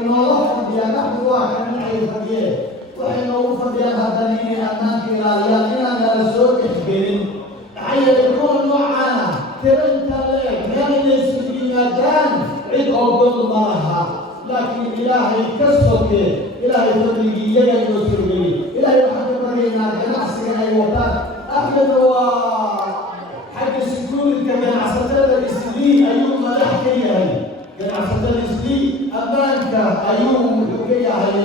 inoola fadhiyaan axdu waa ka dhinacay fadhiyeen waxay noogu fadhiyaan haddana inay ammaanka ilaaliyaan inaan nala soo dhexgelin maxaa yeelay kuwa noocaana tiro intaa la eg meel inay isugu yimaadaan cid ogol ma laha laakiin ilaahay ka soke ilaahay fadligii iyaga inoo soo geli ilaahay waxaan ka baryaynaa ganacsiga ay wataan axmed waa xagga sikuurika ganacsatada islii ayuu madax ka yahay ganacsatada islii ammaanka ayuu wuxuu ka yahay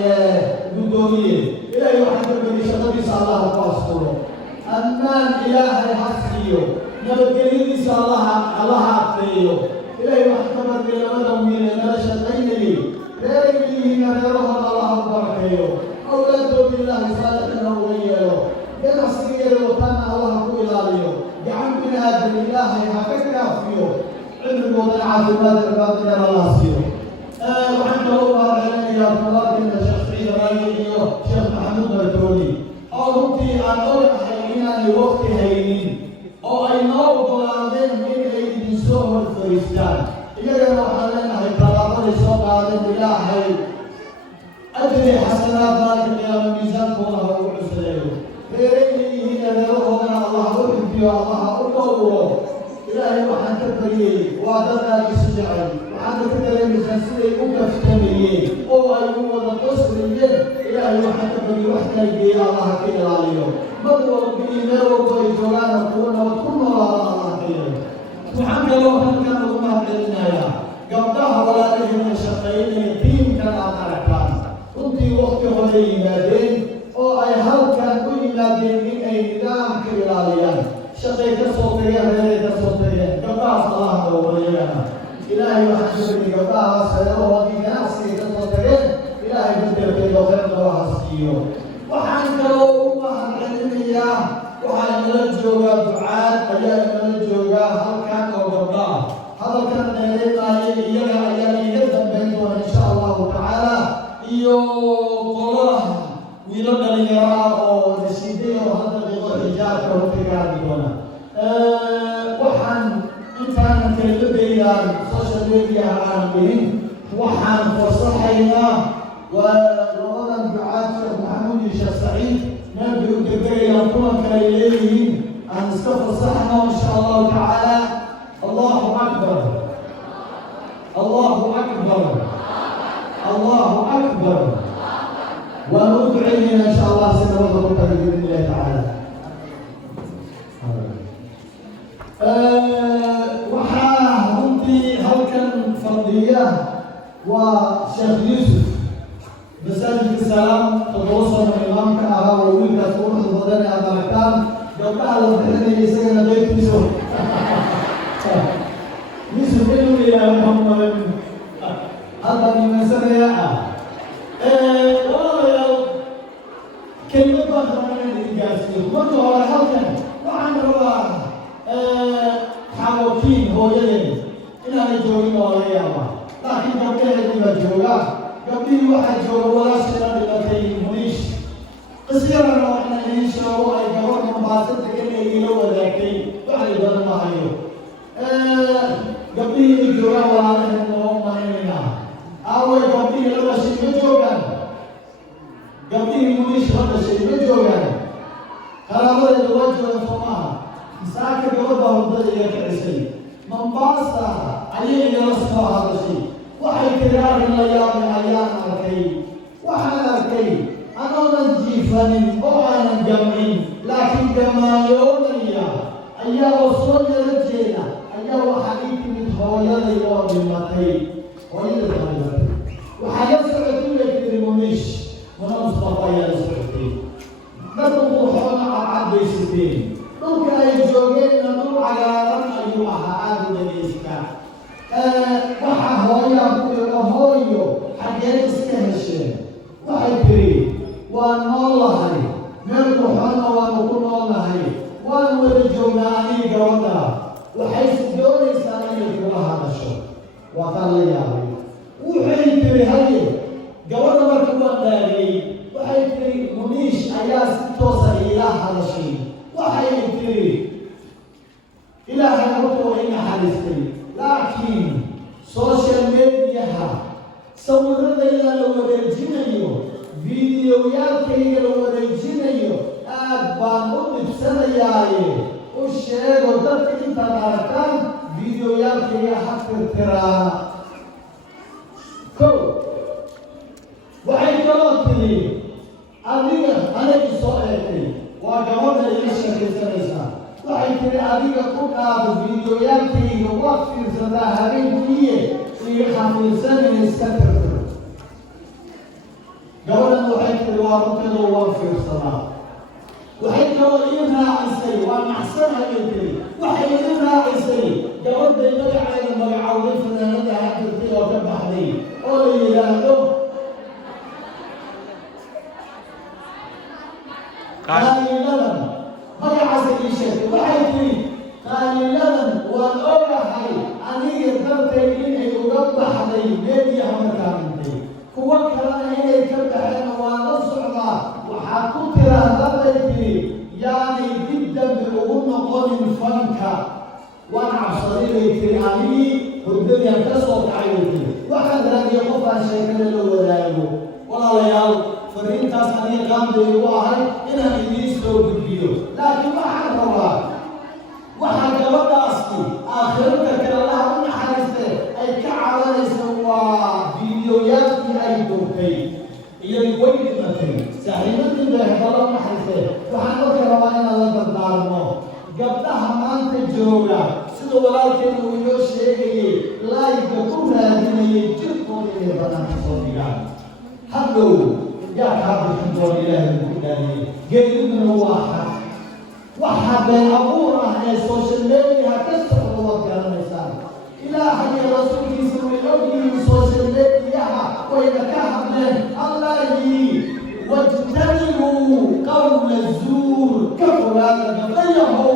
guddoomiye ilaahay waxaan ka barya shaqadiisa allah ku asturo ammaan ilaahay ha siiyo nabadgelyadiisa allaha adkeeyo ilaahay waxaan ka barya labada wiil ee nala shaqaynayay reeray yihiina reerahooda allaha u barakeeyo awlaadooda ilaahay saalixina uga yeelo ganacsigeeda wataana allaha ku ilaaliyo gacan bini aadam ilaahay ha ka kaafiyo cimrigoodana caafimaad irbaadiyar allah siiyo waxaan kaloo mahadcelinayaa mubaarkeena sheekh saciid raayi iyo sheekh maxamuud bartooni oo runtii aan ogahay inaanay waqti haynin oo ay noo ogolaadeen inay idin soo hor fariistaan iyagana waxaan leenahay talaabaday soo qaadeen ilaahay ajri xasanaad maalinka qiyaama miisaankooda ha ugu cusleeyo reeray leeyihiin reerahoodana allah u xifdiyo allaha u dhowro ilaahay waxaan ka baryey waa dad isu jecel waxaana ka dareemaysaa siday u kaftamayeen oo ay u wada qoslayeen ilaahay waxaan ka baryey wax kala geeya allaha ka ilaaliyo mad walba iyo meel walba ay joogaana kuwa nabad ku noolaada allah ka yeelo waxaan kaloo halkan ugu mahadcelinayaa gabdhaha walaalaheena shaqaynaya tiimkan aad aragtaan runtii waqti hore yimaadeen oo ay halkan u yimaadeen in ay nidaamka ilaaliyaan shaqay ka soo tageen reeray ka soo tageen gabdhahaas allaha dhowrayagana ilaahay waxaan ka baryi gabdhahaas reerahoodii ganacsiga ka soo tageen ilaahay bedelkeeda oo khayr loo hasiiyo waxaan kaloo u mahadcelinayaa waxaa inala joogaa ducaad ayaa inala joogaa halkan oo gabdhaha hadalkan dheereynaaya iyaga ayaa iga dambayn doona insha allahu tacaala iyo qolada wiilo dhalinyaro oo nasiiday oo hadda qiiqo xijaabka hortagaadi doona waxaan intaanan kala beeyaan social media aan dhihin waxaan fasaxaynaa waa labadan ducaad sheekh maxamuud iyo sheekh saciid meel bay u degdegayaan kulanka ay leeyihiin aan iska fasaxno insha allahu tacaala allahu akbar allahu akbar allahu akbar وندعينا ان شاء الله سنوات ربنا باذن الله تعالى. waxaa runtii halkan fadhiya waa sheekh yuusuf masaajidka salaam toddoba sano imaamka ahaa oo wiilkaas quruxda badan ee aad aragtaan gabdhaha la bixinaya isagana qeybtiisa yuusuf inuu yidhaaho maxamed hadda nimansanaya ah كلمة بخرة من الإنجازية مرة على هالكن وعن روا حاوكين هو يلين إن أنا جوري ولا يابا لكن قبل هذه الجورة قبل واحد جورة ولا شيء لكن منيش قصيرا لو إحنا نعيش هو أي جورة مباسط كنا يلو ولكن بعد ذلك ما هيو قبل الجورة ولا نحن ما هينا أول قبل لو شيء جورة قبليه منيش هذا الشيء ما جوعان كلامه يتوجه الصماء مساك جوده وضد يكعسي من باصة عليه يرسم هذا الشيء وحي كرار الأيام أيام الكي وحنا الكي أنا نجيفني وأنا جمعين لكن جمالون أيام وصول رجينا أيام وحديث من خويا اليوم المتي ويل الخير وحيسعد لك المنيش ونصطفى يا سعودي نطلب حنا عبد السبيل دول أي جوجين ندور على رن أيها هذا الإسكان وح هويا هويو حاجات استهشين وحيبري ونالله هاي نرجو حنا ونقول الله هاي ونرجونا أي جودا وحيث دور إسلامي يقول هذا الشيء وقال لي هاي وحيبري هاي جوانا مركبان داري وحيبري منيش أياس توصل إلى هذا الشيء وحيبري إلى هنوته وإن حدثتي لكن سوشيال ميديا صورنا إلى tirtiraan kow waxay kaloo tiri adiga anagi soo eegtay waa gabadha ii sheekaysanaysaa waxay tiri adiga ku qaado fiidiyoyaalkayga waa fiirsadaa habeenkiiye iyo xafiirsanin iska tirtiro gabadhan waxay tiri waa runteedoo waan fiirsadaa waxay kaloo ii raacisay waa naxsanahay bay tiri waxay ii raacisay gabadhay magaceeda magacowday fanaanada hajirtay oo ka baxday oo la yidhaahdo qaaliladan magacaasa ii sheegtay waxay tiri qaaliladan waan ogahay aniga dartay inay uga baxday meediyaha markaa dhintay kuwa kalena inay ka baxeen waa la socdaa waxaad ku tiraahdaa bay tiri yaanay dib dambi ugu noqonin fanka waan cabsaday bay tiri anigii hurdadii ka soo kacay bay tiri waxaan raadiya qofaan sheekada la wadaago walaalayaal fariintaas aniga qaamdaygu ahay inaan idiin soo gudbiyo laakiin waxaan rabaa waxaa gabadhaasi aakhirada kale allaha u naxariistee ay ka cabanaysa waa fiidiyoyaalkii ay duurtay iyay way dhimatay saaxiibadii bay hadalla u naxariistee waxaan marka rabaa inaan la dardaarmo gabdhaha maanta jooga sida walaalkeena uu inoo sheegayay laayga ku raadinayay jirkooda inay banaanka soo dhigaan hadhow yaa kaa bixin doona ilaahay ku dhaariyey geediduna waa xaq waxa been abuur ah ee social media ka socda waad garanaysaan ilaahay iyo rasuulkiisa way ogyihiin social mediaha wayna ka hadleen allahi wajtanibuu qawla zuur ka fogaada gabdhayahow